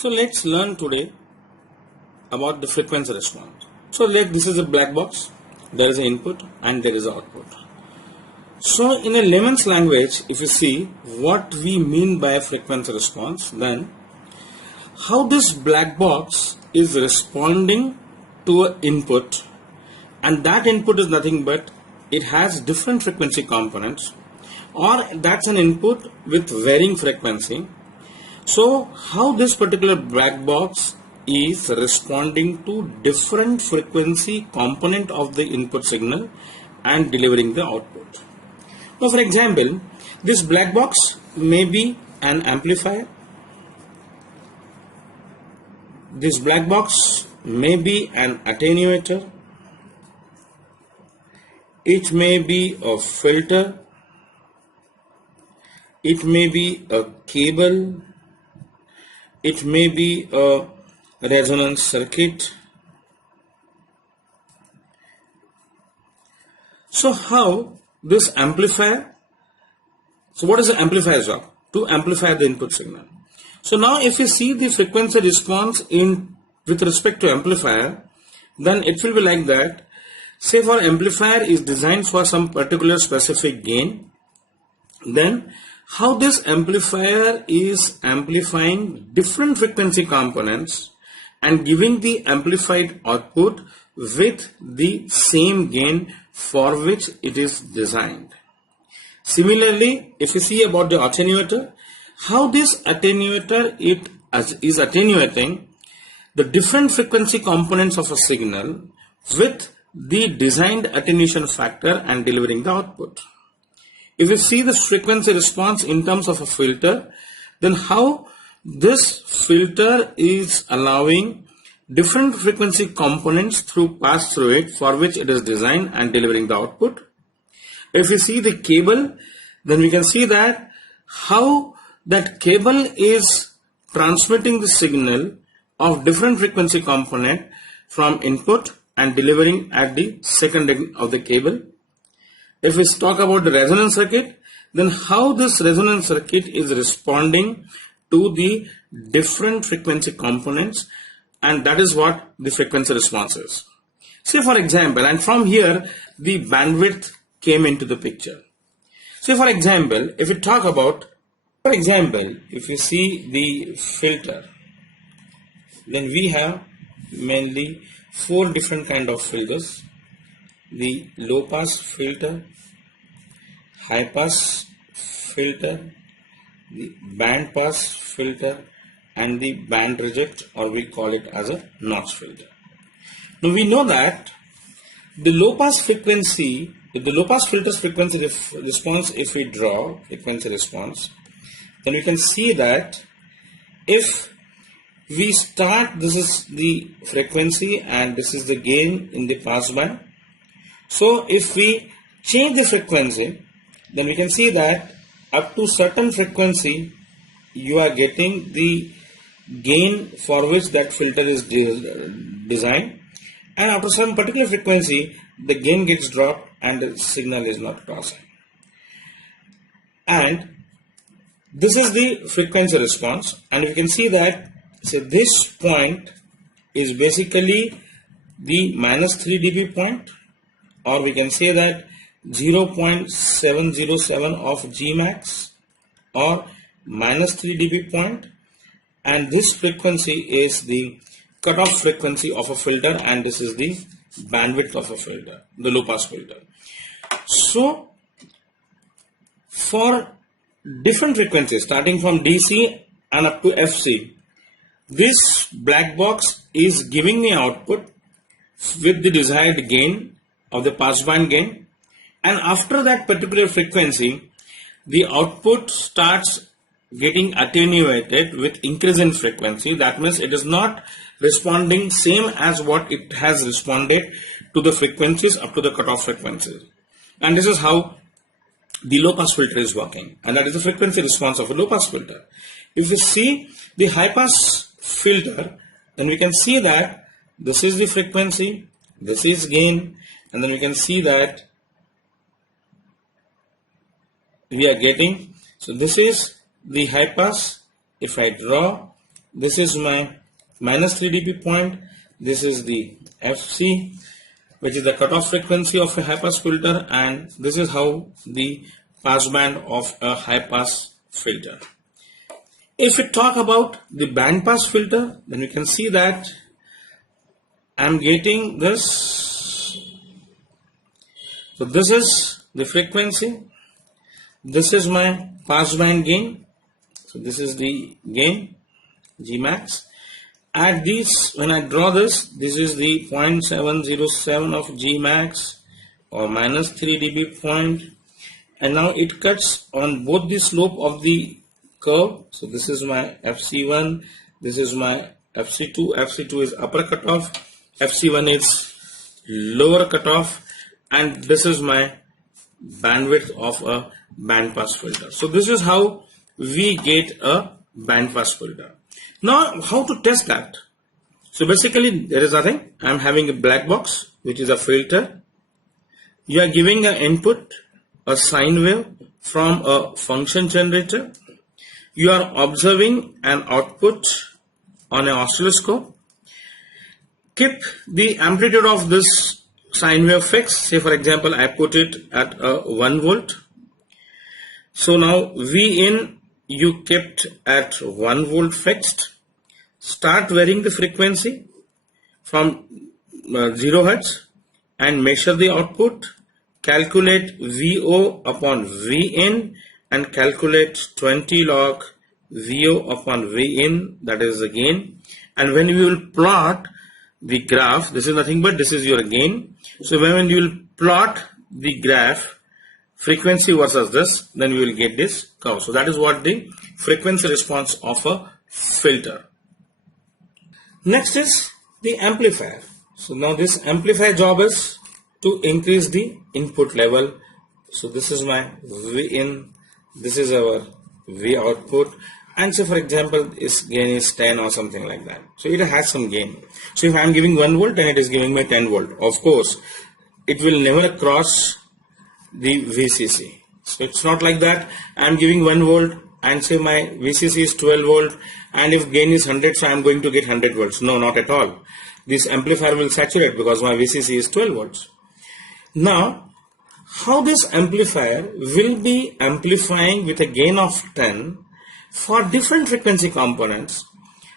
So let's learn today about the frequency response. So this is a black box, there is an input and there is an output. So in a layman's language, if you see what we mean by a frequency response, then how this black box is responding to an input, and that input is nothing but it has different frequency components, or that's an input with varying frequency. So how this particular black box is responding to different frequency component of the input signal and delivering the output. Now for example, this black box may be an amplifier. This black box may be an attenuator. It may be a filter. It may be a cable. It may be a resonance circuit. So how this amplifier, so what is the amplifier's job? To amplify the input signal. So now if you see the frequency response with respect to amplifier, then it will be like that. Say for amplifier is designed for some particular specific gain, then how this amplifier is amplifying different frequency components and giving the amplified output with the same gain for which it is designed. Similarly, if you see about the attenuator, how this attenuator is attenuating the different frequency components of a signal with the designed attenuation factor and delivering the output. If you see the frequency response in terms of a filter, then how this filter is allowing different frequency components pass through it for which it is designed and delivering the output. If you see the cable, then we can see that how that cable is transmitting the signal of different frequency component from input and delivering at the second end of the cable. If we talk about the resonance circuit, then how this resonance circuit is responding to the different frequency components, and that is what the frequency response is. Say for example, and from here the bandwidth came into the picture. Say for example, if we talk about, for example, if you see the filter, then we have mainly 4 different kind of filters: the low pass filter, high pass filter, the band pass filter, and the band reject, or we call it as a notch filter. Now we know that the low pass frequency, if the low pass filter's frequency response, if we draw frequency response, then we can see that if we start, this is the frequency and this is the gain in the pass band. So if we change the frequency, then we can see that up to certain frequency you are getting the gain for which that filter is designed, and after some particular frequency the gain gets dropped and the signal is not crossing. And this is the frequency response, and you can see that, say, this point is basically the -3 dB point, or we can say that 0.707 of Gmax, or -3 dB point, and this frequency is the cutoff frequency of a filter, and this is the bandwidth of a filter, the low pass filter. So for different frequencies starting from DC and up to FC, this black box is giving the output with the desired gain of the passband gain, and after that particular frequency the output starts getting attenuated with increase in frequency. That means it is not responding same as what it has responded to the frequencies up to the cutoff frequencies, and this is how the low pass filter is working, and that is the frequency response of a low pass filter. If we see the high pass filter, then we can see that this is the frequency, this is gain, and then we can see that we are getting, so this is the high pass. If I draw, This is my minus 3 dB point. This is the FC, which is the cutoff frequency of a high pass filter, and this is how the passband of a high pass filter. If we talk about the band pass filter, then we can see that I'm getting this. So this is the frequency. This is my passband gain. So this is the gain, G max. At this, when I draw this is the 0.707 of G max or minus 3 dB point, and now it cuts on both the slope of the curve. So this is my FC1, this is my FC2. FC2 is upper cutoff, FC1 is lower cutoff, and this is my bandwidth of a band pass filter. So this is how we get a band pass filter. Now, how to test that? So basically, there is nothing. I am having a black box, which is a filter. You are giving an input, a sine wave from a function generator. You are observing an output on an oscilloscope. Keep the amplitude of this sine wave fixed. Say for example, I put it at 1 volt. So now V in you kept at 1 volt fixed. Start varying the frequency from 0 Hertz and measure the output. Calculate VO upon V in and calculate 20 log VO upon V in, that is the gain. And when you will plot the graph, this is nothing but this is your gain. So when you will plot the graph frequency versus this, then we will get this curve. So that is what the frequency response of a filter. Next is the amplifier. So now this amplifier job is to increase the input level. So this is my V in, this is our V output, and so for example its gain is 10 or something like that. So it has some gain. So if I am giving 1 volt and it is giving me 10 volt, of course it will never cross the VCC. So it's not like that I am giving 1 volt and say my VCC is 12 volt and if gain is 100, so I am going to get 100 volts. No, not at all. This amplifier will saturate because my VCC is 12 volts. Now, how this amplifier will be amplifying with a gain of 10 for different frequency components.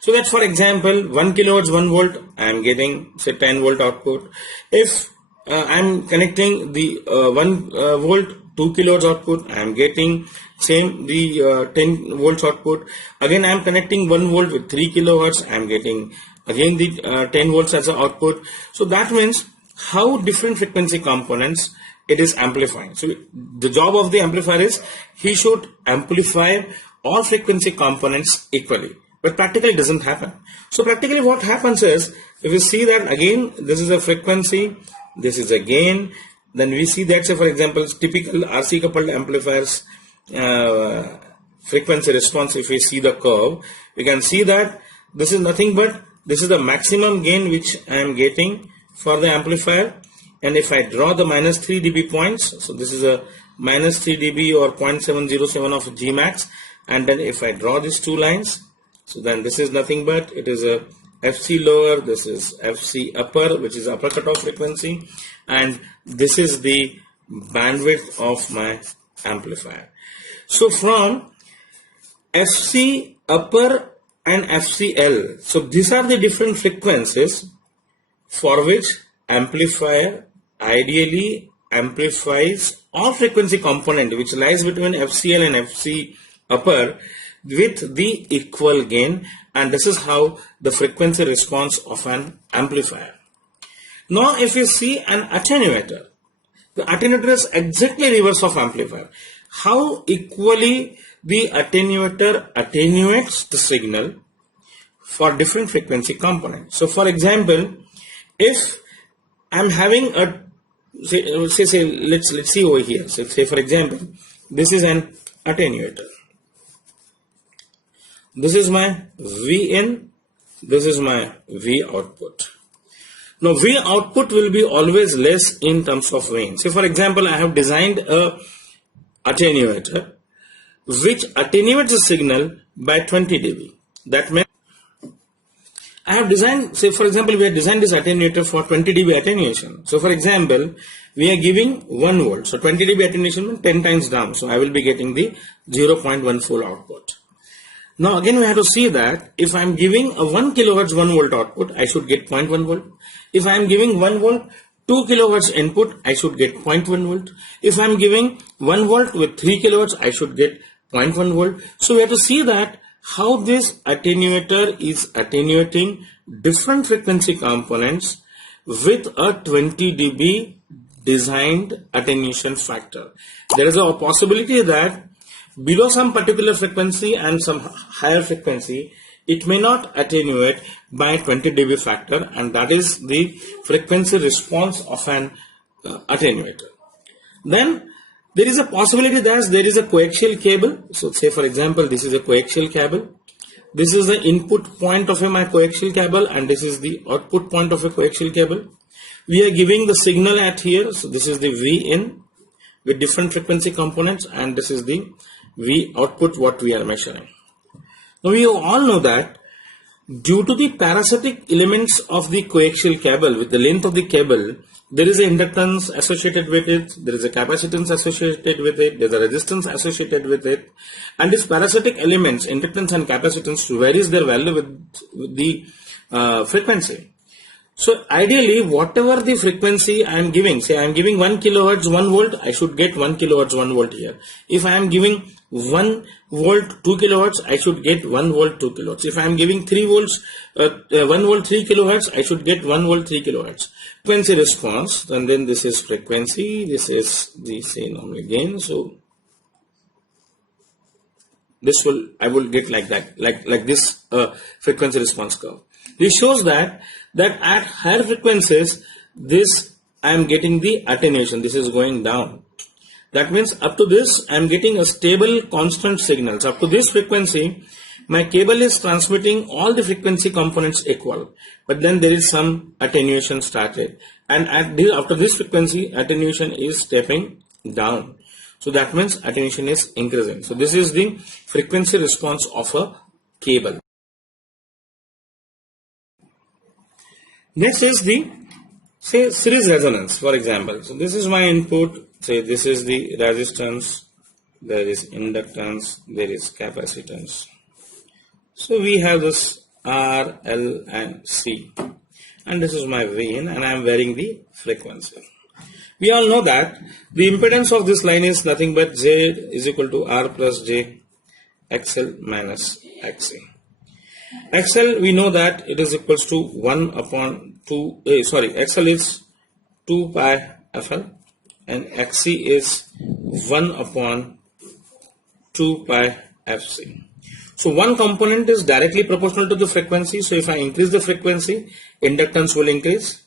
So that for example 1 kilohertz 1 volt I am getting say 10 volt output. If I am connecting the 1 volt 2 kilohertz output, I am getting same the 10 volts output. Again I am connecting 1 volt with 3 kilohertz, I am getting again the 10 volts as an output. So that means how different frequency components it is amplifying. So the job of the amplifier is he should amplify all frequency components equally, but practically it doesn't happen. So practically what happens is, if you see that again this is a frequency, this is a gain, then we see that say for example typical RC coupled amplifiers frequency response. If we see the curve, we can see that this is nothing but this is the maximum gain which I am getting for the amplifier, and if I draw the minus 3 dB points, so this is a minus 3 dB or 0.707 of G max, and then if I draw these two lines, so then this is nothing but it is a FC lower, this is FC upper, which is upper cutoff frequency, and this is the bandwidth of my amplifier. So from FC upper and FCL, so these are the different frequencies for which amplifier ideally amplifies all frequency component which lies between FCL and FC upper with the equal gain, and this is how the frequency response of an amplifier. Now if you see an attenuator, the attenuator is exactly reverse of amplifier. How equally the attenuator attenuates the signal for different frequency components. So for example, if I'm having a let's see over here. So say for example, this is an attenuator. This is my V in, this is my V output. Now V output will be always less in terms of gain. Say for example, I have designed a attenuator which attenuates the signal by 20 dB. That means I have designed, say for example, we have designed this attenuator for 20 dB attenuation. So for example, we are giving 1 volt. So 20 dB attenuation means 10 times down. So I will be getting the 0.14 output. Now again we have to see that if I am giving a 1 kilohertz 1 volt output, I should get 0.1 volt. If I am giving 1 volt 2 kilohertz input, I should get 0.1 volt. If I am giving 1 volt with 3 kilohertz, I should get 0.1 volt. So we have to see that how this attenuator is attenuating different frequency components with a 20 dB designed attenuation factor. There is a possibility that below some particular frequency and some higher frequency, it may not attenuate by 20 dB factor, and that is the frequency response of an attenuator. Then there is a possibility that there is a coaxial cable. So say for example, this is a coaxial cable. This is the input point of my coaxial cable, and this is the output point of a coaxial cable. We are giving the signal at here. So this is the V in with different frequency components, and this is the V output what we are measuring. Now we all know that due to the parasitic elements of the coaxial cable, with the length of the cable, there is an inductance associated with it, there is a capacitance associated with it, there is a resistance associated with it, and these parasitic elements, inductance and capacitance, varies their value with the frequency. So ideally, whatever the frequency I am giving, say I am giving 1 kilohertz 1 volt, I should get 1 kilohertz 1 volt here. If I am giving 1 volt 2 kilohertz, I should get 1 volt 2 kilohertz. If I am giving 3 volts 1 volt 3 kilohertz, I should get 1 volt 3 kilohertz. Frequency response, and then this is frequency, this is the say normal gain. So this will, I will get like that, like this frequency response curve. This shows that at higher frequencies, this I am getting the attenuation. This is going down. That means up to this, I am getting a stable constant signals. Up to this frequency, my cable is transmitting all the frequency components equal. But then there is some attenuation started. And after this frequency, attenuation is stepping down. So that means attenuation is increasing. So this is the frequency response of a cable. Next is the, say, series resonance, for example. So this is my input, say this is the resistance, there is inductance, there is capacitance. So we have this R, L and C, and this is my Vin, and I am varying the frequency. We all know that the impedance of this line is nothing but Z is equal to R plus J XL minus XC. XL, we know that it is equals to 1 upon 2, XL is 2 pi FL and XC is 1 upon 2 pi FC. So one component is directly proportional to the frequency. So if I increase the frequency, inductance will increase.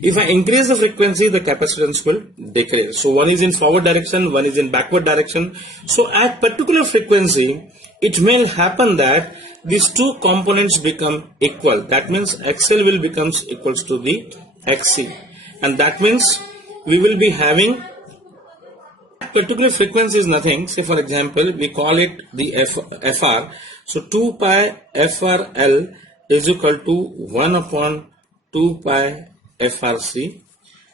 If I increase the frequency, the capacitance will decrease. So one is in forward direction, one is in backward direction. So at particular frequency, it may happen that these two components become equal. That means XL will becomes equals to the XC, and that means we will be having particular frequency is nothing. Say for example, we call it the FR. So 2 pi FRL is equal to 1 upon 2 pi FRC,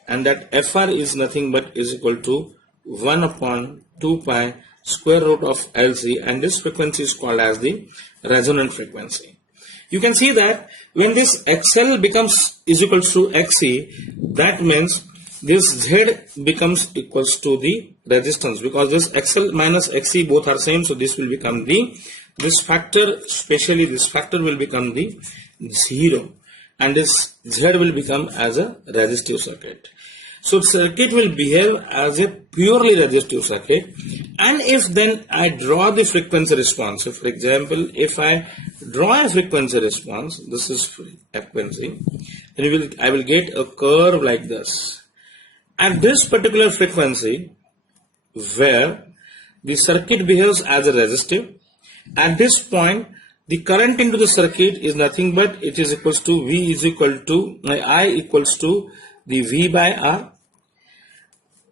and that FR is nothing but is equal to 1 upon 2 pi square root of LC, and this frequency is called as the resonant frequency. You can see that when this XL becomes is equal to XC, that means this Z becomes equals to the resistance, because this XL minus XC both are same, so this will become the, this factor, especially this factor will become the 0, and this Z will become as a resistive circuit. So circuit will behave as a purely resistive circuit, and if then I draw the frequency response, so for example, if I draw a frequency response, this is frequency, then I will get a curve like this. At this particular frequency, where the circuit behaves as a resistive, at this point, the current into the circuit is nothing but it is equals to V is equal to I equals to the V by R.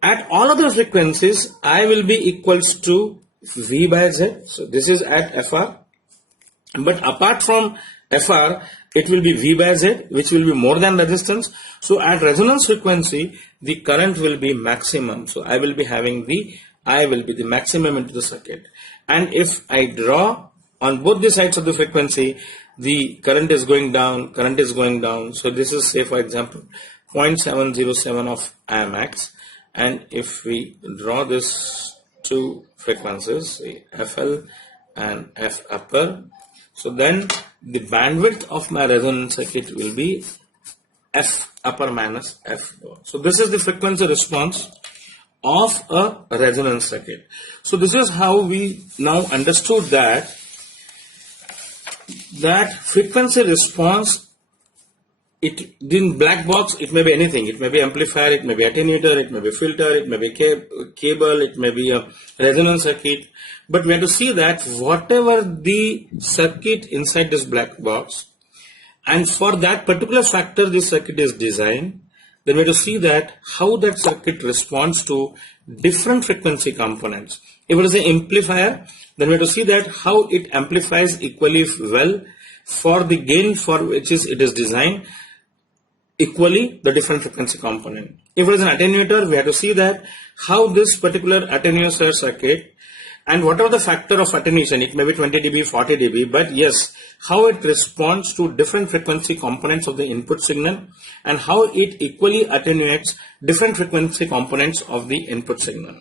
At all other frequencies, I will be equals to V by Z. So this is at FR. But apart from FR, it will be V by Z, which will be more than resistance. So at resonance frequency, the current will be maximum. So I will be having I will be the maximum into the circuit. And if I draw on both the sides of the frequency, the current is going down, So this is, say for example, 0.707 of Imax. And if we draw this two frequencies, say FL and F upper, so then the bandwidth of my resonance circuit will be F upper minus F lower. So this is the frequency response of a resonance circuit. So this is how we now understood that frequency response, in black box, it may be anything. It may be amplifier, it may be attenuator, it may be filter, it may be cable, it may be a resonance circuit. But we have to see that whatever the circuit inside this black box, and for that particular factor this circuit is designed, then we have to see that how that circuit responds to different frequency components. If it is an amplifier, then we have to see that how it amplifies equally well for the gain for which it is designed, equally the different frequency component. If it is an attenuator, we have to see that how this particular attenuator circuit, and whatever the factor of attenuation, it may be 20 dB, 40 dB, but yes, how it responds to different frequency components of the input signal, and how it equally attenuates different frequency components of the input signal.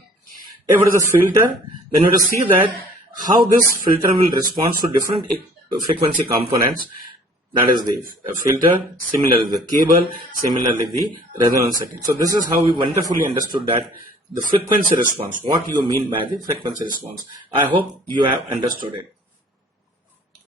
If it is a filter, then we have to see that how this filter will respond to different frequency components, that is the filter, similarly the cable, similarly the resonance circuit. So this is how we wonderfully understood that the frequency response, what you mean by the frequency response. I hope you have understood it.